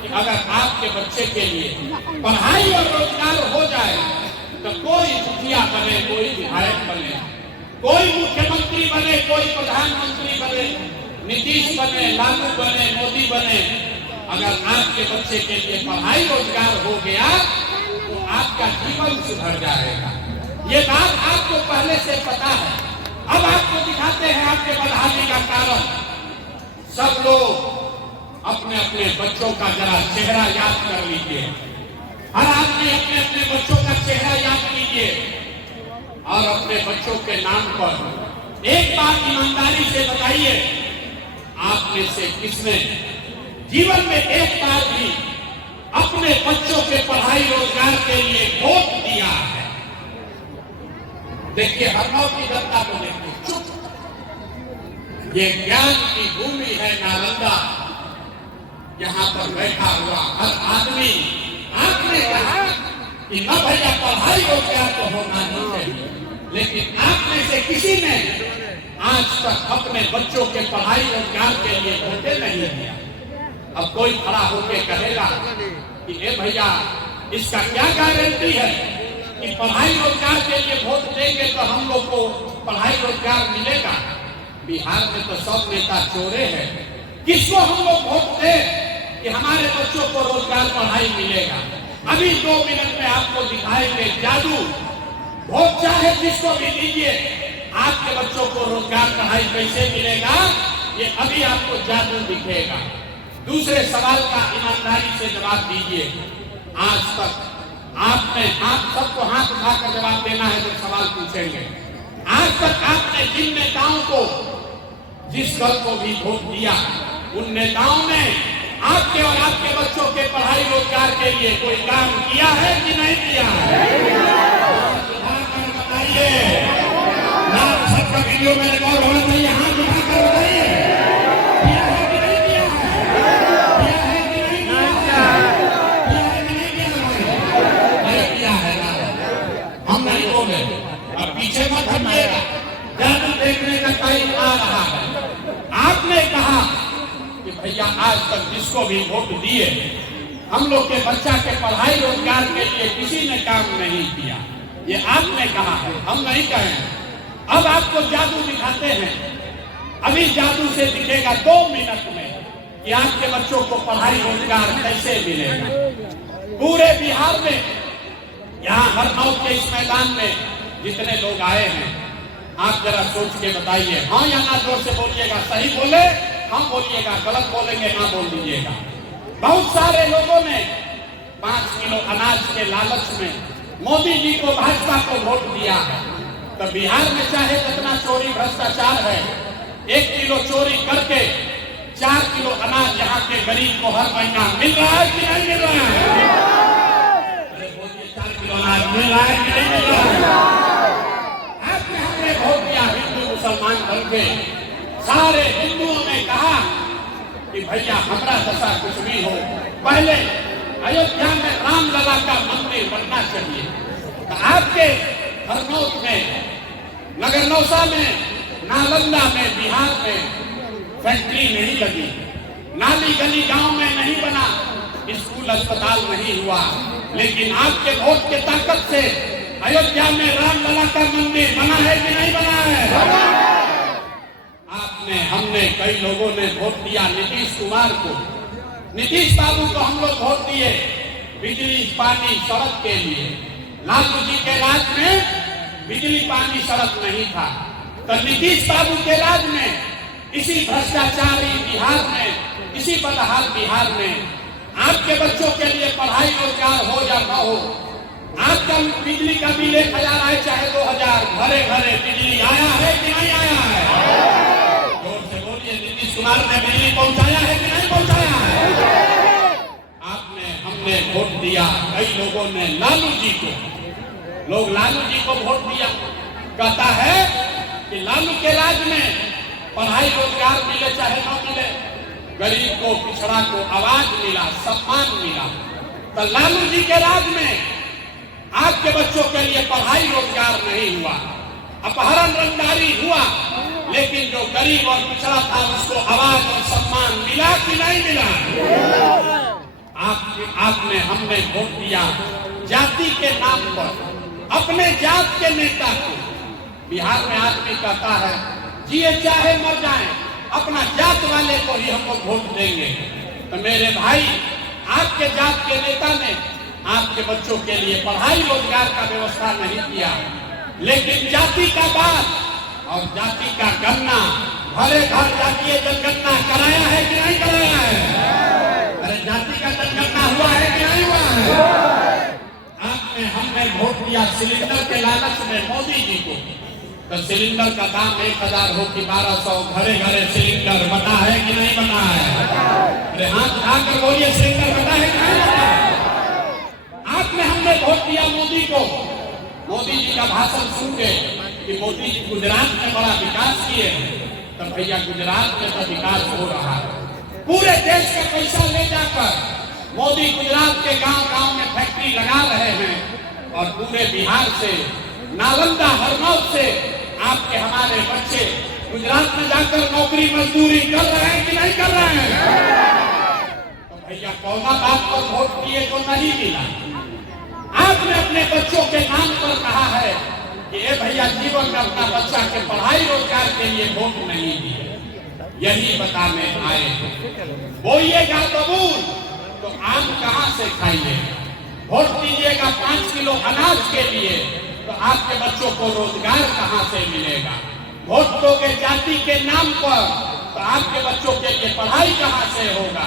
कि अगर आपके बच्चे के लिए पढ़ाई और रोजगार हो जाए तो कोई मुखिया बने, कोई विधायक बने, कोई मुख्यमंत्री बने, कोई प्रधानमंत्री बने, नीतीश बने, लालू बने, मोदी बने, अगर आपके बच्चे के लिए पढ़ाई रोजगार हो गया तो आपका जीवन सुधर जाएगा। ये बात आपको पहले से पता है। अब आपको दिखाते हैं आपके बदहाली का कारण। सब लोग अपने अपने बच्चों का जरा चेहरा याद कर लीजिए। हर आदमी अपने अपने बच्चों का चेहरा याद कीजिए और अपने बच्चों के नाम पर एक बात ईमानदारी से बताइए, आप में से किसने जीवन में एक बार भी अपने बच्चों के पढ़ाई रोजगार के लिए वोट दिया है? देखिए, हरनौत की जनता को देखिए, चुप। ये ज्ञान की भूमि है नालंदा। यहाँ पर बैठा हुआ हर आदमी, आपने कहा कि न भैया पढ़ाई रोजगार तो होना नहीं चाहिए, लेकिन आप में से किसी ने आज तक अपने बच्चों के पढ़ाई रोजगार के लिए वोटे नहीं दिया। अब कोई खड़ा होकर कहेगा कि ए भैया, इसका क्या गारंटी है कि पढ़ाई रोजगार के लिए वोट देंगे तो हम लोग को पढ़ाई रोजगार मिलेगा? बिहार में तो सब नेता चोरे हैं। किसको हम लोग वोट दें कि हमारे बच्चों को रोजगार पढ़ाई मिलेगा? अभी 2 मिनट में आपको दिखाएंगे जादू। वोट चाहे जिसको भी दीजिए, आपके बच्चों को रोजगार पढ़ाई कैसे मिलेगा, ये अभी आपको जादू दिखेगा। दूसरे सवाल का ईमानदारी से जवाब दीजिए। आज तक आपने, आप सबको हाथ उठाकर जवाब देना है जब सवाल पूछेंगे। आज तक आपने जिन नेताओं को, जिस दल को भी वोट दिया, उन नेताओं ने आपके और आपके बच्चों के पढ़ाई रोजगार के लिए कोई काम किया है कि नहीं किया है? बताइए। सबका वीडियो में रिकॉर्ड होना चाहिए। हाथ उठाकर बताइए, किया है कि नहीं किया है? किया है कि नहीं किया है? किया है कि नहीं किया है? नहीं किया है ना, हम नहीं बोले। अब पीछे मत हटिएगा, जादू देखने का टाइम आ रहा है। आपने कहा कि भैया आज तक जिसको भी वोट दिए, हम लोग के बच्चा के पढ़ाई रोजगार के लिए किसी ने काम नहीं किया। ये आपने कहा है, हम नहीं कहे। अब आपको जादू दिखाते हैं। अभी जादू से दिखेगा 2 मिनट में कि आपके बच्चों को पढ़ाई रोजगार कैसे मिलेगा। पूरे बिहार में, यहाँ हरनौत के इस मैदान में जितने लोग आए हैं, आप जरा सोच के बताइए। हाँ या ना जोर से बोलिएगा। सही बोले हाँ बोलिएगा, गलत बोलेंगे ना बोल दीजिएगा। बहुत सारे लोगों ने 5 किलो अनाज के लालच में मोदी जी को, भाजपा को वोट दिया है। तो बिहार में चाहे कितना चोरी भ्रष्टाचार है, 1 किलो चोरी करके 4 किलो अनाज यहाँ के गरीब को हर महीना मिल रहा है कि नहीं मिल रहा है? अरे बोलिए, 4 किलो अनाज मिल रहा है कि नहीं मिल रहा है? आपने हमने वोट दिया हिंदू मुसलमान बन के। सारे हिंदुओं ने कहा कि भैया हमारा दशा कुछ भी हो, पहले अयोध्या में रामलला का मंदिर बनना चाहिए। तो आपके हरनौत में, नगरनौसा में, नालंदा में, बिहार में फैक्ट्री नहीं लगी, नाली गली गांव में नहीं बना, स्कूल अस्पताल नहीं हुआ, लेकिन आपके वोट के ताकत से अयोध्या में रामलला का मंदिर बना है कि नहीं बना है? आपने, हमने, कई लोगों ने वोट दिया नीतीश कुमार को। नीतीश बाबू को हम लोग वोट दिए बिजली पानी सड़क के लिए। लालू जी के राज में बिजली पानी सड़क नहीं था, तो नीतीश बाबू के राज में, इसी भ्रष्टाचारी बिहार में, इसी बदहाल बिहार में आपके बच्चों के लिए पढ़ाई रोजगार हो या न हो, आपका बिजली का बिल 1000 आए चाहे 2000, घरे घरे बिजली आया है कि नहीं आया है? जोर से बोलिए, नीतीश कुमार ने बिजली पहुंचाया है कि नहीं पहुंचाया है? आपने, हमने वोट दिया, कई लोगों ने लालू जी को, लोग लालू जी को वोट दिया। कहता है कि लालू के राज में पढ़ाई रोजगार मिले चाहे न मिले, गरीब को, पिछड़ा को आवाज मिला, सम्मान मिला। तो लालू जी के राज में आपके बच्चों के लिए पढ़ाई रोजगार नहीं हुआ, अपहरण रंगदारी हुआ, लेकिन जो गरीब और पिछड़ा था उसको आवाज और सम्मान मिला कि नहीं मिला? हमने वोट दिया जाति के नाम पर, अपने जात के नेता को। बिहार में आदमी कहता है जिए चाहे मर जाए, अपना जात वाले को ही हमको वोट देंगे। तो मेरे भाई, आपके जात के नेता ने आपके बच्चों के लिए पढ़ाई रोजगार का व्यवस्था नहीं किया, लेकिन जाति का बात और जाति का गन्ना, घरे घर जातीय जनगणना कराया है कि नहीं कराया है? अरे जाति का जनगणना हुआ है कि नहीं हुआ है? आपने हमने वोट दिया सिलेंडर के लालच में मोदी जी को, तो सिलेंडर का दाम 1000 हो कि 1200, घरे घरे सिलेंडर बना है कि नहीं बना है? अरे हाथ उठाकर बोलिए, सिलेंडर बना है कि नहीं बना है? आपने हमने वोट दिया मोदी को, मोदी जी का भाषण सुन के कि मोदी जी गुजरात में बड़ा विकास किए, तो भैया गुजरात में तो विकास हो रहा है। पूरे देश का पैसा ले जाकर मोदी गुजरात के गांव गांव में फैक्ट्री लगा रहे हैं, और पूरे बिहार से, नालंदा हरनौत से आपके हमारे बच्चे गुजरात में जाकर नौकरी मजदूरी कर रहे हैं कि नहीं कर रहे हैं? तो भैया कौना बात पर वोट दिए तो नहीं मिला। आपने अपने बच्चों के नाम पर कहा है कि ए भैया जीवन में अपना बच्चा के पढ़ाई रोजगार के लिए वोट नहीं दिए। यही बताने आए बोइएगा बबूल तो आम कहां से खाइए, वोट दीजिएगा 5 किलो अनाज के लिए तो आपके बच्चों को रोजगार कहां से मिलेगा? वोट दोगे जाति के नाम पर तो आपके बच्चों के लिए पढ़ाई कहां से होगा?